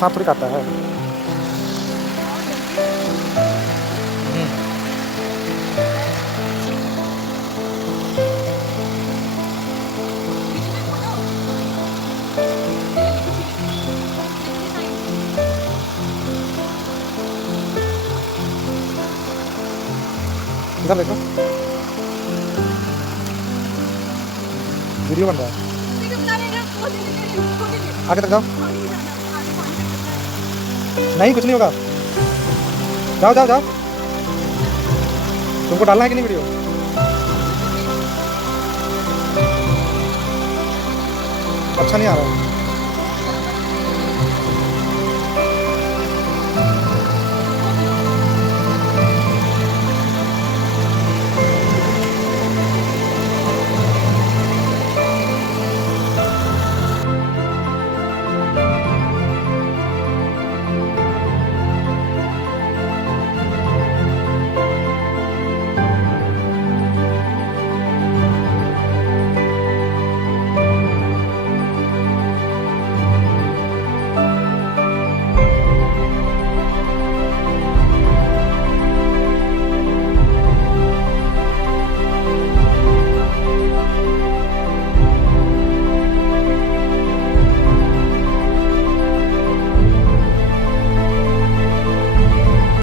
सांप थोड़ी काटता है। इधर देखो, वीडियो बन रहा है। आगे तक जाओ। नहीं कुछ नहीं होगा, जाओ जाओ जाओ। तुमको डालना है कि नहीं वीडियो? अच्छा नहीं आ रहा है।